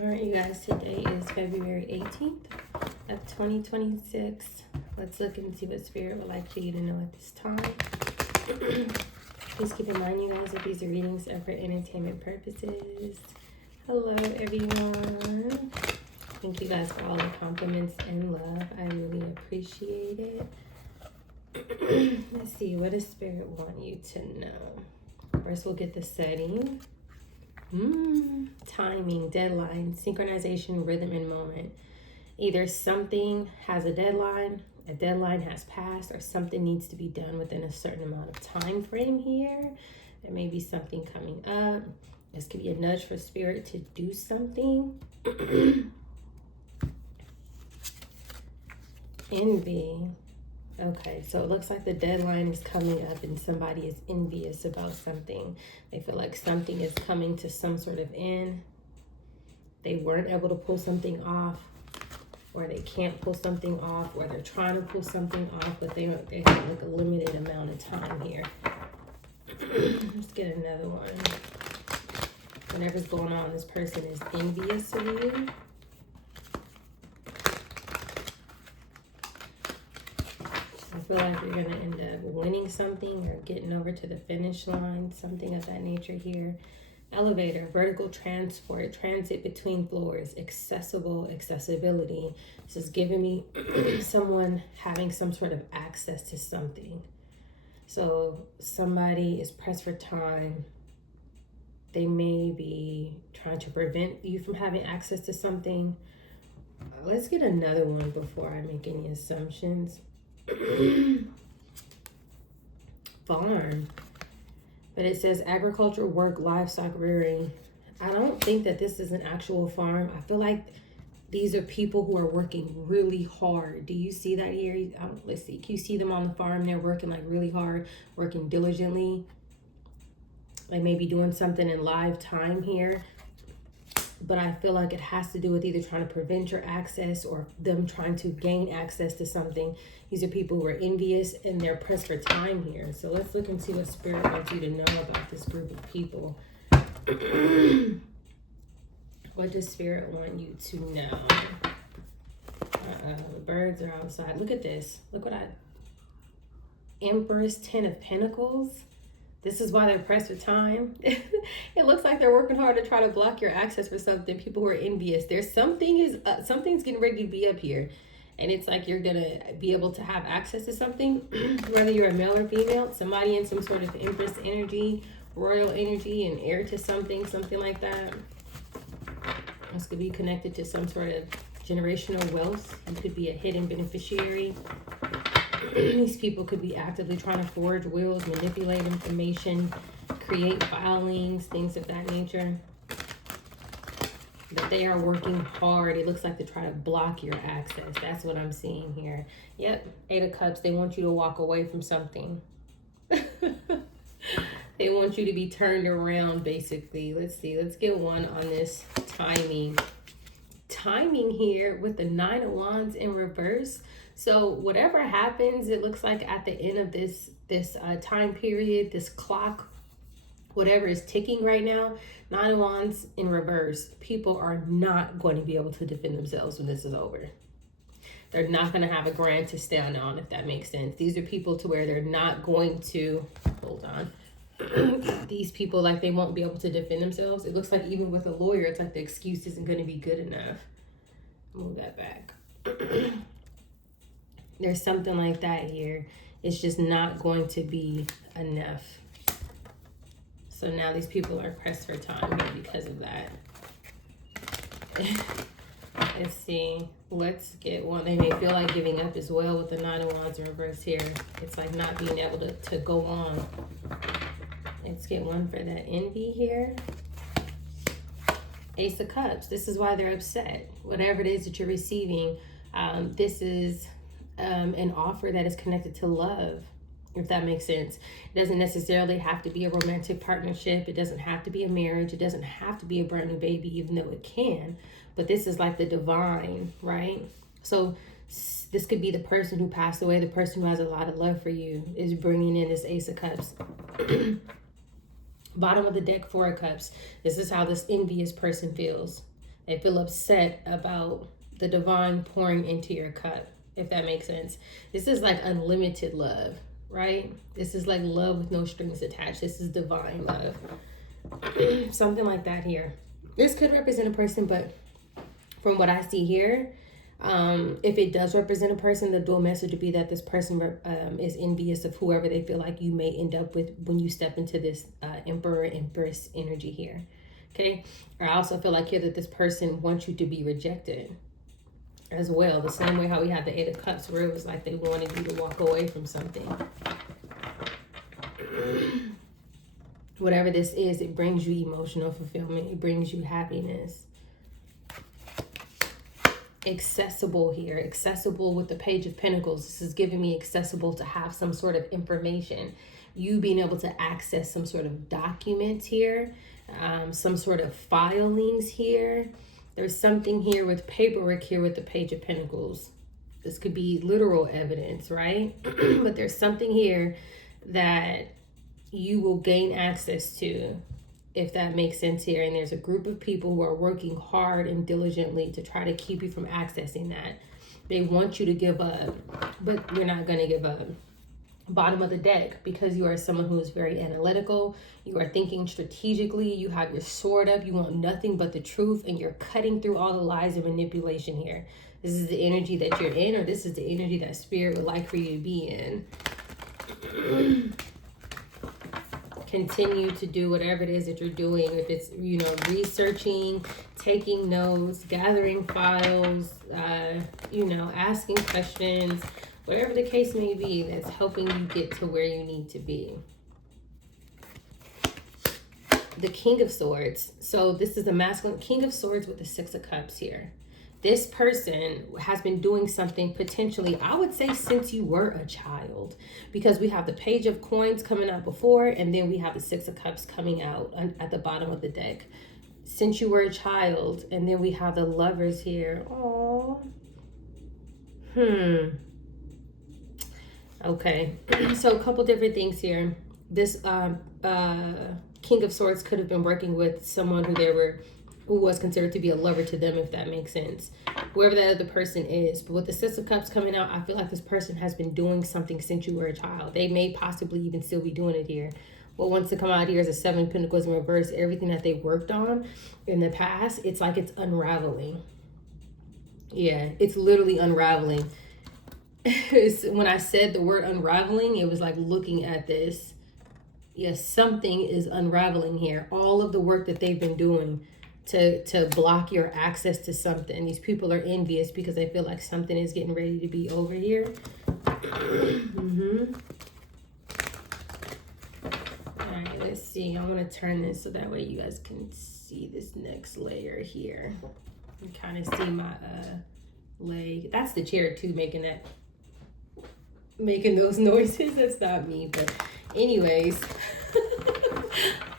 All right, you guys, today is February 18th of 2026. Let's look and see what Spirit would like for you to know at this time. Please keep in mind, you guys, that these readings are for entertainment purposes. Hello, everyone. Thank you guys for all the compliments and love. I really appreciate it. Let's see, what does Spirit want you to know? First, we'll get the setting. Timing, deadline, synchronization, rhythm, and moment. Either something has a deadline has passed, or something needs to be done within a certain amount of time frame here. There may be something coming up. This could be a nudge for Spirit to do something. Envy. Okay, so it looks like the deadline is coming up and somebody is envious about something. They feel like something is coming to some sort of end. They weren't able to pull something off, or they can't pull something off, or they're trying to pull something off, but they have like a limited amount of time here. Let's get another one. Whatever's going on, this person is envious of you. I feel like you're going to end up winning something or getting over to the finish line, something of that nature here. Elevator, vertical transport, transit between floors, accessibility. This is giving me someone having some sort of access to something. So somebody is pressed for time. They may be trying to prevent you from having access to something. Let's get another one before I make any assumptions. Farm, but it says agriculture, work, livestock rearing. I don't think that this is an actual farm. I feel like these are people who are working really hard. Do you see that here? Let's see. Can you see them on the farm? They're working like really hard, working diligently. They may be doing something in live time here. But I feel like it has to do with either trying to prevent your access or them trying to gain access to something. These are people who are envious and they're pressed for time here. So let's look and see what Spirit wants you to know about this group of people. What does Spirit want you to know? Birds are outside. Look at this. Look what Empress, 10 of Pentacles. This is why they're pressed for time. It looks like they're working hard to try to block your access for something. People who are envious. There's something's getting ready to be up here. And it's like you're going to be able to have access to something. Whether you're a male or female. Somebody in some sort of Empress energy, royal energy, and heir to something like that. This could be connected to some sort of generational wealth. You could be a hidden beneficiary. These people could be actively trying to forge wills, manipulate information, create filings, things of that nature. But they are working hard. It looks like they try to block your access. That's what I'm seeing here. Yep, 8 of Cups. They want you to walk away from something. They want you to be turned around, basically. Let's see. Let's get one on this timing. Timing here with the 9 of Wands in reverse. So whatever happens, it looks like at the end of this time period, this clock, whatever is ticking right now, 9 of Wands in reverse, people are not going to be able to defend themselves when this is over. They're not going to have a ground to stand on, if that makes sense. These are people to where they're not going to, hold on. These people, like, they won't be able to defend themselves. It looks like even with a lawyer, it's like the excuse isn't going to be good enough. Move that back. There's something like that here. It's just not going to be enough. So now these people are pressed for time because of that. Let's see. Let's get one. They may feel like giving up as well with the 9 of Wands in reverse here. It's like not being able to go on. Let's get one for that envy here. Ace of Cups. This is why they're upset. Whatever it is that you're receiving, this is an offer that is connected to love, if that makes sense. It doesn't necessarily have to be a romantic partnership. It doesn't have to be a marriage. It doesn't have to be a brand new baby, even though it can. But this is like the divine, right? So this could be the person who passed away, the person who has a lot of love for you is bringing in this Ace of Cups. Bottom of the deck, 4 of Cups. This is how this envious person feels. They feel upset about the divine pouring into your cup, if that makes sense. This is like unlimited love, right? This is like love with no strings attached. This is divine love. Something like that here. This could represent a person, but from what I see here, if it does represent a person, the dual message would be that this person is envious of whoever they feel like you may end up with when you step into this Emperor, Empress energy here. Okay? Or I also feel like here that this person wants you to be rejected as well. The same way how we had the Eight of Cups, where it was like they wanted you to walk away from something. Whatever this is, it brings you emotional fulfillment. It brings you happiness. Accessible here. Accessible with the Page of Pentacles. This is giving me accessible to have some sort of information. You being able to access some sort of documents here. Some sort of filings here. There's something here with paperwork here with the Page of Pentacles. This could be literal evidence, right? But there's something here that you will gain access to, if that makes sense here. And there's a group of people who are working hard and diligently to try to keep you from accessing that. They want you to give up, but you're not going to give up. Bottom of the deck, because you are someone who is very analytical. You are thinking strategically. You have your sword up. You want nothing but the truth, and you're cutting through all the lies and manipulation here. This is the energy that you're in, or this is the energy that Spirit would like for you to be in. Continue to do whatever it is that you're doing. If it's, you know, researching, taking notes, gathering files, you know, asking questions, whatever the case may be, that's helping you get to where you need to be. The King of Swords. So this is the masculine King of Swords with the Six of Cups here. This person has been doing something potentially, I would say, since you were a child, because we have the Page of Coins coming out before, and then we have the Six of Cups coming out at the bottom of the deck. Since you were a child, and then we have the Lovers here. Oh, okay. So a couple different things here. This King of Swords could have been working with someone who was considered to be a lover to them, if that makes sense. Whoever that other person is. But with the Six of Cups coming out, I feel like this person has been doing something since you were a child. They may possibly even still be doing it here. What wants to come out here is a Seven of Pentacles in reverse. Everything that they worked on in the past, it's like it's unraveling. Yeah, it's literally unraveling. When I said the word unraveling, it was like looking at this. Yes, something is unraveling here. All of the work that they've been doing to block your access to something. These people are envious because they feel like something is getting ready to be over here. All right, let's see. I want to turn this so that way you guys can see this next layer here. You kind of see my leg. That's the chair too, making those noises. That's not me, but anyways.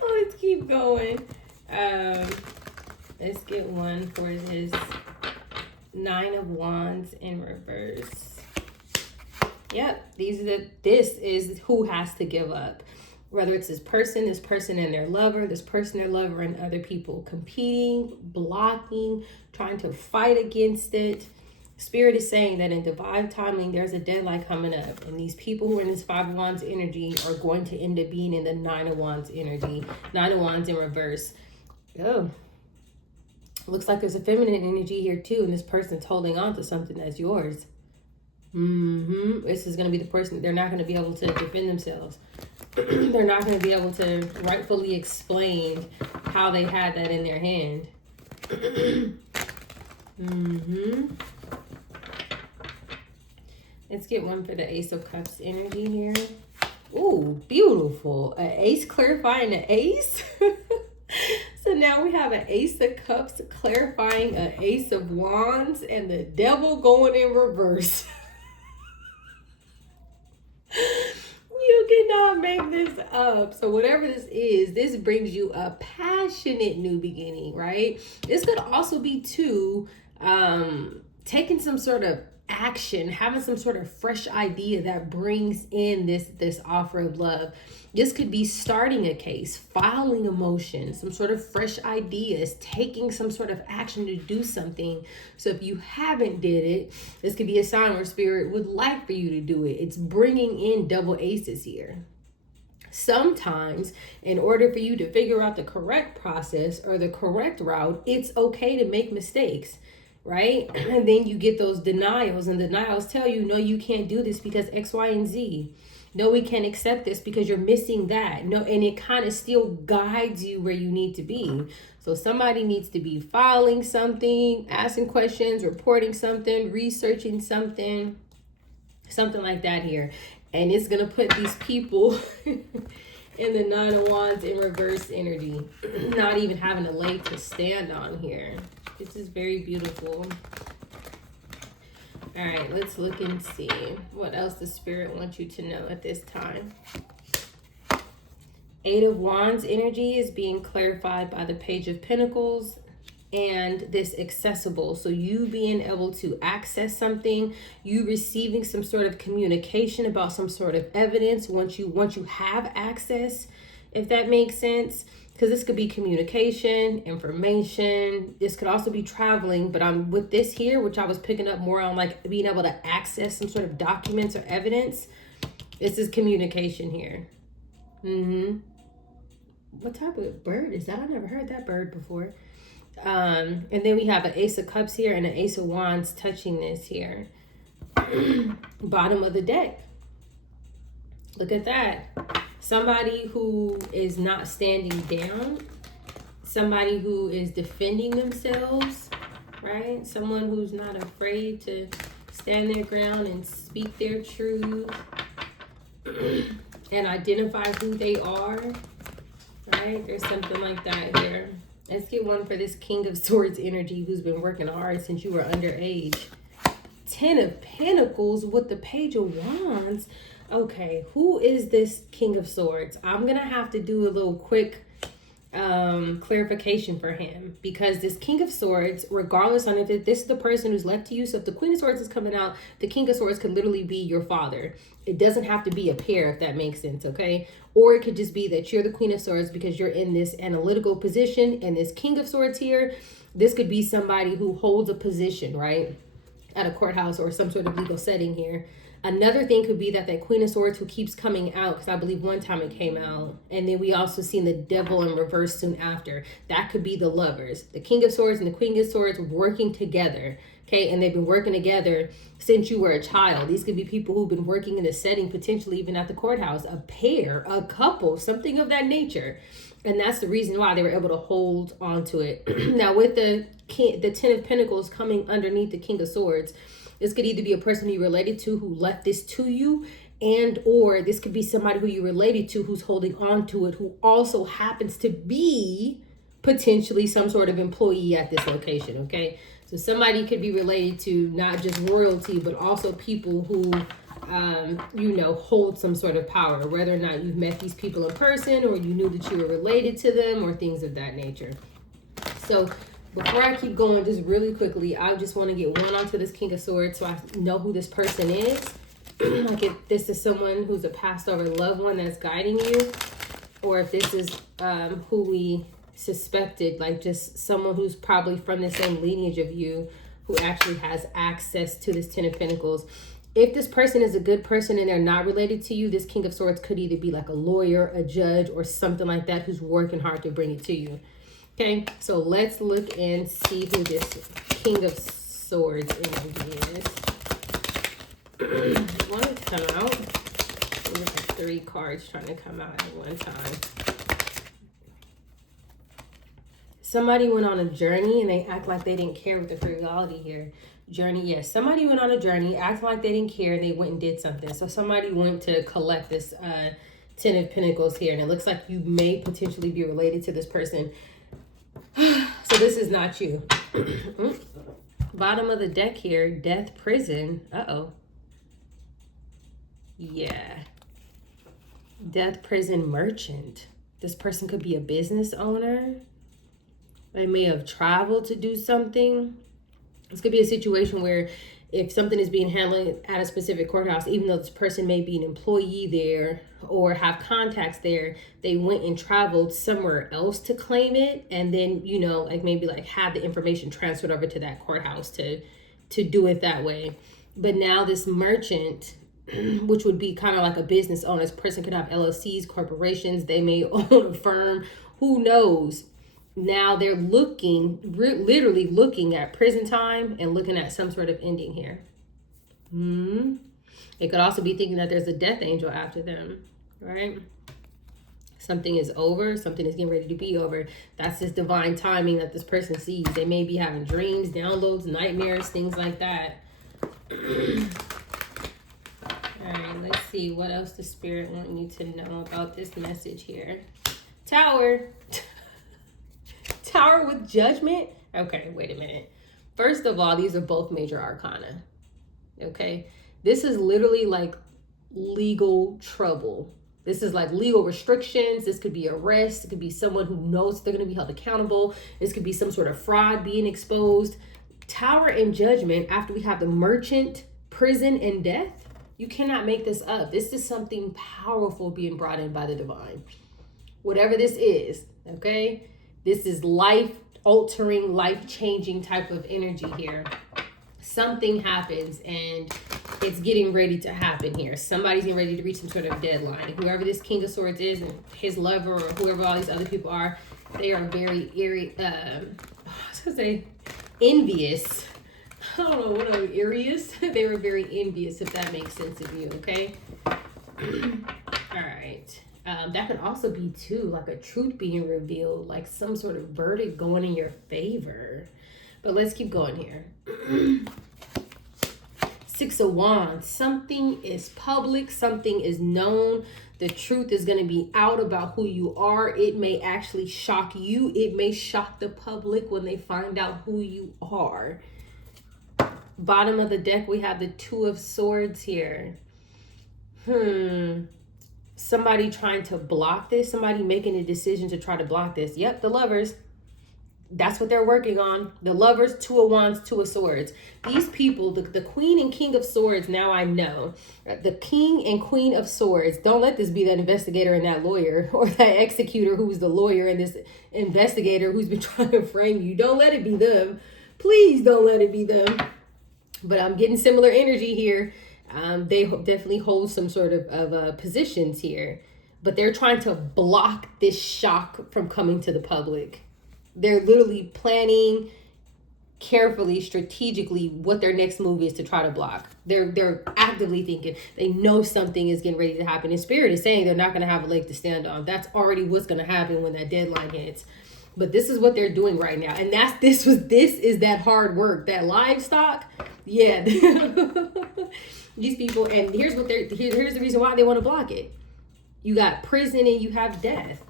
Let's keep going. Let's get one for this Nine of Wands in reverse. Yep, this is who has to give up. Whether it's this person and their lover, this person, their lover, and other people competing, blocking, trying to fight against it. Spirit is saying that in divine timing, there's a deadline coming up. And these people who are in this Five of Wands energy are going to end up being in the Nine of Wands energy. Nine of Wands in reverse. Oh, looks like there's a feminine energy here too. And this person's holding on to something that's yours. This is going to be the person. They're not going to be able to defend themselves. They're not going to be able to rightfully explain how they had that in their hand. Let's get one for the Ace of Cups energy here. Ooh, beautiful. An ace clarifying an ace. So now we have an Ace of Cups clarifying an Ace of Wands and the Devil going in reverse. You cannot make this up. So whatever this is, this brings you a passionate new beginning, right? This could also be too taking some sort of action, having some sort of fresh idea that brings in this offer of love. This could be starting a case, filing a motion, some sort of fresh ideas, taking some sort of action to do something. So if you haven't did it, this could be a sign where spirit would like for you to do it. It's bringing in double aces here. Sometimes, in order for you to figure out the correct process or the correct route, it's okay to make mistakes, right? And then you get those denials, and denials tell you, no, you can't do this because X, Y, and Z. No, we can't accept this because you're missing that. No, and it kind of still guides you where you need to be. So somebody needs to be filing something, asking questions, reporting something, researching something like that here. And it's going to put these people in the Nine of Wands in reverse energy, not even having a leg to stand on here. This is very beautiful. All right, let's look and see what else the spirit wants you to know at this time. Eight of Wands energy is being clarified by the Page of Pentacles and this accessible. So you being able to access something, you receiving some sort of communication about some sort of evidence once you have access, if that makes sense. Because this could be communication, information. This could also be traveling. But I'm with this here, which I was picking up more on, like being able to access some sort of documents or evidence. This is communication here. What type of bird is that? I've never heard that bird before. And then we have an Ace of Cups here and an Ace of Wands touching this here. Bottom of the deck. Look at that. Somebody who is not standing down. Somebody who is defending themselves, right? Someone who's not afraid to stand their ground and speak their truth and identify who they are, right? There's something like that here. Let's get one for this King of Swords energy who's been working hard since you were underage. 10 of Pentacles with the Page of Wands. Okay, who is this King of Swords? I'm going to have to do a little quick clarification for him, because this King of Swords, regardless on if this is the person who's left to you, so if the Queen of Swords is coming out, the King of Swords could literally be your father. It doesn't have to be a pair, if that makes sense, okay? Or it could just be that you're the Queen of Swords because you're in this analytical position, and this King of Swords here, this could be somebody who holds a position, right, at a courthouse or some sort of legal setting here. Another thing could be that Queen of Swords who keeps coming out, because I believe one time it came out, and then we also seen the Devil in reverse soon after. That could be the lovers. The King of Swords and the Queen of Swords working together, okay? And they've been working together since you were a child. These could be people who've been working in a setting, potentially even at the courthouse, a pair, a couple, something of that nature. And that's the reason why they were able to hold on to it. Now, with the 10 of Pentacles coming underneath the King of Swords, this could either be a person you related to who left this to you, and or this could be somebody who you related to who's holding on to it, who also happens to be potentially some sort of employee at this location, okay? So somebody could be related to not just royalty, but also people who, hold some sort of power, whether or not you've met these people in person or you knew that you were related to them or things of that nature. So before I keep going, just really quickly, I just want to get one onto this King of Swords so I know who this person is. Like if this is someone who's a passed over loved one that's guiding you, or if this is who we suspected, like just someone who's probably from the same lineage of you who actually has access to this 10 of Pentacles. If this person is a good person and they're not related to you, this King of Swords could either be like a lawyer, a judge, or something like that who's working hard to bring it to you. Okay, so let's look and see who this King of Swords energy is. One to come out. Look at 3 cards trying to come out at one time. Somebody went on a journey and they act like they didn't care with the frugality here. Journey, yes. Somebody went on a journey, acted like they didn't care, and they went and did something. So somebody went to collect this 10 of Pentacles here, and it looks like you may potentially be related to this person. So this is not you. Bottom of the deck here, death, prison. Uh-oh. Yeah. Death, prison, merchant. This person could be a business owner. They may have traveled to do something. This could be a situation where if something is being handled at a specific courthouse, even though this person may be an employee there or have contacts there, they went and traveled somewhere else to claim it, and then, you know, like maybe like have the information transferred over to that courthouse to do it that way. But now this merchant, which would be kind of like a business owner, this person could have LLCs, corporations, they may own a firm, who knows. Now they're literally looking at prison time and looking at some sort of ending here. It could also be thinking that there's a death angel after them, right? Something is over, something is getting ready to be over. That's this divine timing that this person sees. They may be having dreams, downloads, nightmares, things like that. All right, let's see what else the spirit want you to know about this message here. Tower. Tower with judgment. Okay, wait a minute. First of all, these are both major arcana. Okay, this is literally like legal trouble. This is like legal restrictions. This could be arrest. It could be someone who knows they're going to be held accountable. This could be some sort of fraud being exposed. Tower and judgment, after we have the merchant, prison, and death, you cannot make this up. This is something powerful being brought in by the divine. Whatever this is, okay? This is life-altering, life-changing type of energy here. Something happens and it's getting ready to happen here. Somebody's getting ready to reach some sort of deadline. Whoever this King of Swords is and his lover or whoever all these other people are, they are very envious. I don't know what I'm envious. They were very envious, if that makes sense of you, okay? All right. That could also be too like a truth being revealed, like some sort of verdict going in your favor. But let's keep going here. Six of Wands. Something is public. Something is known. The truth is going to be out about who you are. It may actually shock you. It may shock the public when they find out who you are. Bottom of the deck, we have the Two of Swords here. Somebody trying to block this. Somebody making a decision to try to block this. Yep, the Lovers. That's what they're working on. The Lovers, Two of Wands, Two of Swords. These people, the Queen and King of Swords, now I know. The King and Queen of Swords. Don't let this be that investigator and that lawyer, or that executor who's the lawyer and this investigator who's been trying to frame you. Don't let it be them. Please don't let it be them. But I'm getting similar energy here. They definitely hold some sort of positions here. But they're trying to block this shock from coming to the public. They're literally planning carefully, strategically, what their next move is to try to block. They're actively thinking. They know something is getting ready to happen. And Spirit is saying they're not going to have a leg to stand on. That's already what's going to happen when that deadline hits. But this is what they're doing right now. And this is that hard work, that livestock. Yeah. These people, and here's the reason why they want to block it. You got prison and you have death.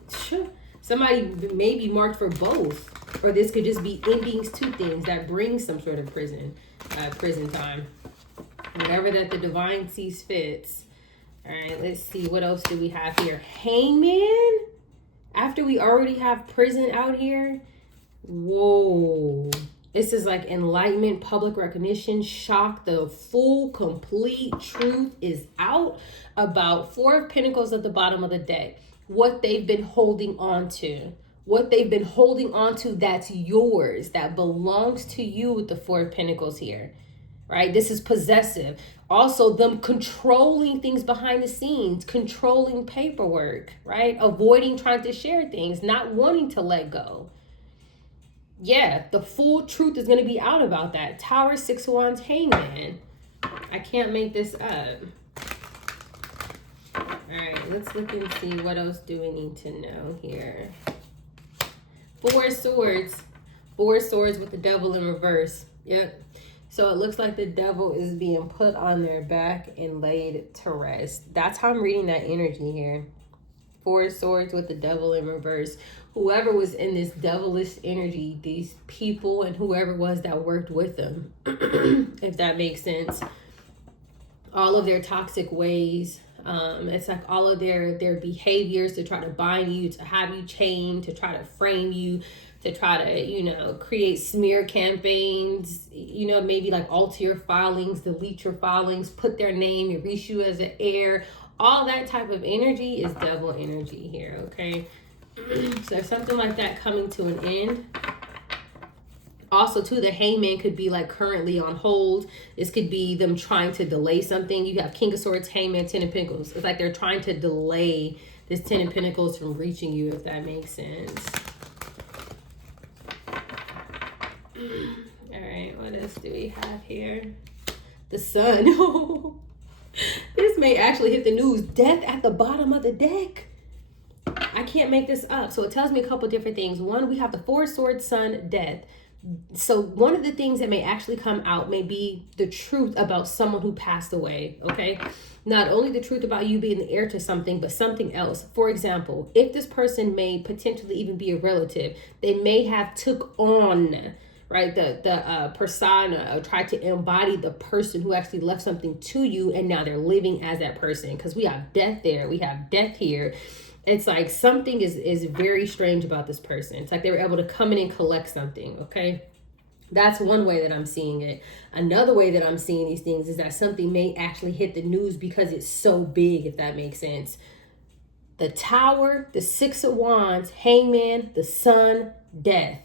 Somebody may be marked for both, or this could just be endings to things that bring some sort of prison time. Whatever that the divine sees fits. All right, let's see. What else do we have here? Hangman? After we already have prison out here? Whoa. This is like enlightenment, public recognition, shock. The full, complete truth is out about Four of Pentacles at the bottom of the deck. What they've been holding on to. What they've been holding on to that's yours, that belongs to you with the Four of Pentacles here. Right? This is possessive. Also, them controlling things behind the scenes, controlling paperwork, right? Avoiding trying to share things, not wanting to let go. Yeah, the full truth is going to be out about that. Tower, Six of Wands, Hangman. I can't make this up. All right, let's look and see what else do we need to know here. Four Swords. Four Swords with the Devil in reverse. Yep. So it looks like the devil is being put on their back and laid to rest. That's how I'm reading that energy here. Four Swords with the Devil in reverse. Whoever was in this devilish energy, these people and whoever was that worked with them, if that makes sense. All of their toxic ways. It's like all of their behaviors to try to bind you, to have you chained, to try to frame you, to try to, you know, create smear campaigns, you know, maybe like alter your filings, delete your filings, put their name, erase you as an heir. All that type of energy is devil energy here, okay? So there's something like that coming to an end. Also, too, the hangman could be like currently on hold. This could be them trying to delay something. You have King of Swords, hangman, 10 of Pentacles. It's like they're trying to delay this 10 of Pentacles from reaching you, if that makes sense. All right, what else do we have here? The Sun. This may actually hit the news. Death at the bottom of the deck. I can't make this up. So it tells me a couple different things. One, we have the Four of Swords, Sun, Death. So one of the things that may actually come out may be the truth about someone who passed away, okay? Not only the truth about you being the heir to something, but something else. For example, if this person may potentially even be a relative, they may have took on, right, the persona, or tried to embody the person who actually left something to you, and now they're living as that person. Because we have death there, we have death here. It's like something is very strange about this person. It's like they were able to come in and collect something, okay? That's one way that I'm seeing it. Another way that I'm seeing these things is that something may actually hit the news because it's so big, if that makes sense. The Tower, the Six of Wands, Hangman, the Sun, Death.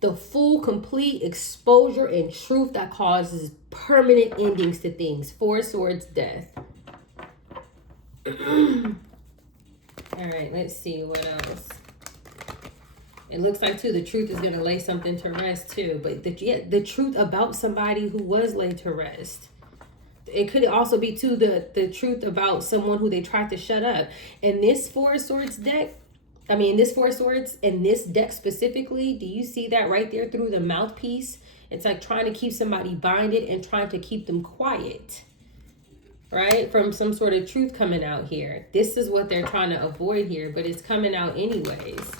The full, complete exposure and truth that causes permanent endings to things. Four of Swords, Death. All right, let's see what else. It looks like, too, the truth is going to lay something to rest, too. But the truth about somebody who was laid to rest. It could also be, too, the truth about someone who they tried to shut up. And this Four of Swords deck, this Four of Swords and this deck specifically, do you see that right there through the mouthpiece? It's like trying to keep somebody binded and trying to keep them quiet. Right? From some sort of truth coming out here. This is what they're trying to avoid here, but it's coming out anyways.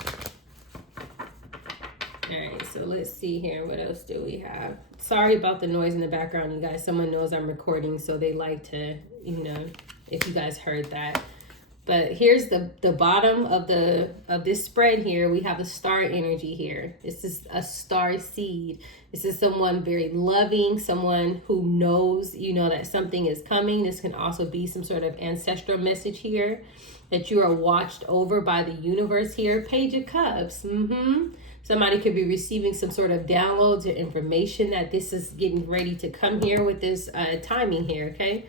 All right, so let's see here. What else do we have? Sorry about the noise in the background, you guys. Someone knows I'm recording, so they like to, you know, if you guys heard that. But here's the bottom of this spread here. We have a star energy here. This is a star seed. This is someone very loving, someone who knows, you know, that something is coming. This can also be some sort of ancestral message here, that you are watched over by the universe here. Page of Cups. Somebody could be receiving some sort of downloads or information that this is getting ready to come here with this timing here, okay?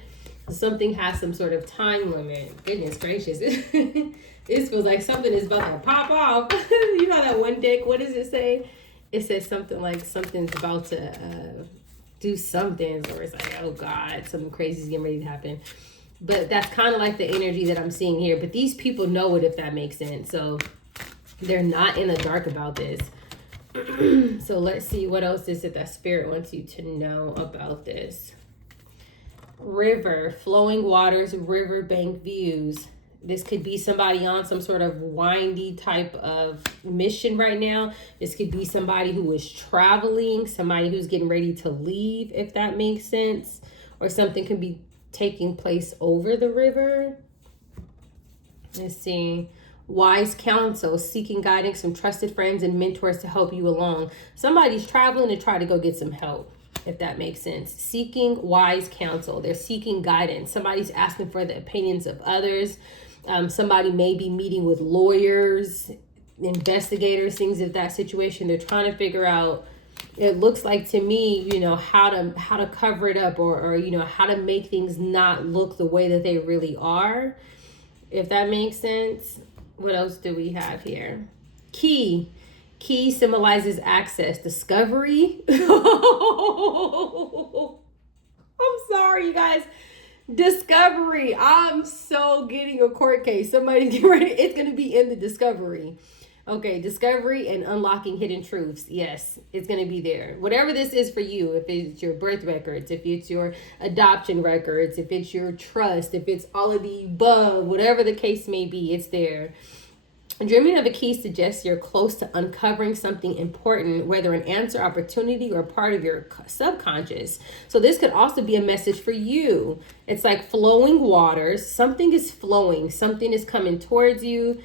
Something has some sort of time limit. Goodness gracious. This feels like something is about to pop off. You know that one deck, what does it say? It says something like something's about to do something. Or it's like, oh God, something crazy is getting ready to happen. But that's kind of like the energy that I'm seeing here. But these people know it, if that makes sense. So they're not in the dark about this. So let's see, what else is it that Spirit wants you to know about this? River, flowing waters, riverbank views. This could be somebody on some sort of windy type of mission right now. This could be somebody who is traveling, somebody who's getting ready to leave, if that makes sense. Or something could be taking place over the river. Let's see. Wise counsel, seeking guidance from trusted friends and mentors to help you along. Somebody's traveling to try to go get some help, if that makes sense. Seeking wise counsel. They're seeking guidance. Somebody's asking for the opinions of others. Somebody may be meeting with lawyers, investigators, things of that situation. They're trying to figure out, it looks like to me, you know, how to cover it up, or you know, how to make things not look the way that they really are, if that makes sense. What else do we have here? Key. Key symbolizes access, discovery. I'm sorry, you guys. Discovery. I'm so getting a court case. Somebody's getting ready. It's going to be in the discovery. Okay, discovery and unlocking hidden truths. Yes, it's going to be there. Whatever this is for you, if it's your birth records, if it's your adoption records, if it's your trust, if it's all of the above, whatever the case may be, it's there. Dreaming of a key suggests you're close to uncovering something important, whether an answer, opportunity, or part of your subconscious. So this could also be a message for you. It's like flowing waters. Something is flowing. Something is coming towards you.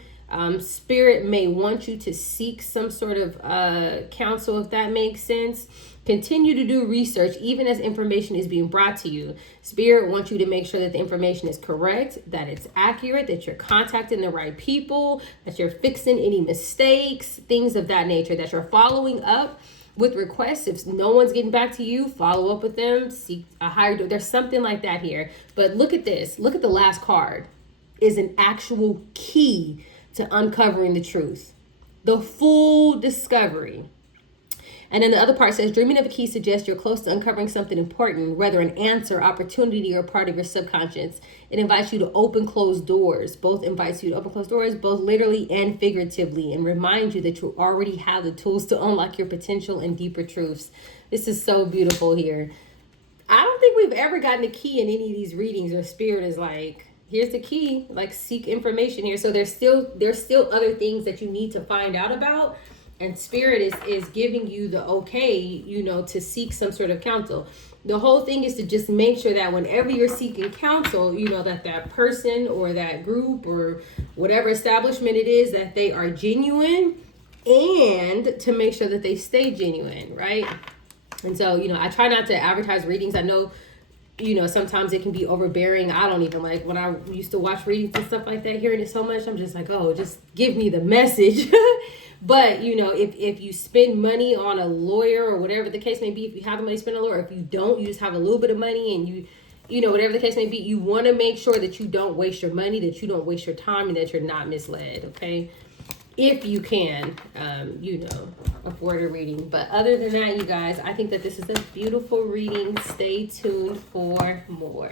Spirit may want you to seek some sort of counsel, if that makes sense. Continue to do research even as information is being brought to you. Spirit wants you to make sure that the information is correct, that it's accurate, that you're contacting the right people, that you're fixing any mistakes, things of that nature, that you're following up with requests. If no one's getting back to you, follow up with them, seek a higher door. There's something like that here. But look at this. Look at the last card. Is an actual key to uncovering the truth. The full discovery. And then the other part says, dreaming of a key suggests you're close to uncovering something important, whether an answer, opportunity, or part of your subconscious. It invites you to open closed doors. Both invites you to open closed doors, both literally and figuratively, and reminds you that you already have the tools to unlock your potential and deeper truths. This is so beautiful here. I don't think we've ever gotten a key in any of these readings where Spirit is like, here's the key, like seek information here. So there's still other things that you need to find out about. And Spirit is giving you the okay, to seek some sort of counsel. The whole thing is to just make sure that whenever you're seeking counsel, that person or that group or whatever establishment it is, that they are genuine, and to make sure that they stay genuine, right? And so, I try not to advertise readings. I know, sometimes it can be overbearing. I don't even like when I used to watch readings and stuff like that, hearing it so much, I'm just like, oh, just give me the message. But, if you spend money on a lawyer or whatever the case may be, if you have the money to spend on a lawyer, if you don't, you just have a little bit of money and whatever the case may be, you want to make sure that you don't waste your money, that you don't waste your time, and that you're not misled, okay? If you can, afford a reading. But other than that, you guys, I think that this is a beautiful reading. Stay tuned for more.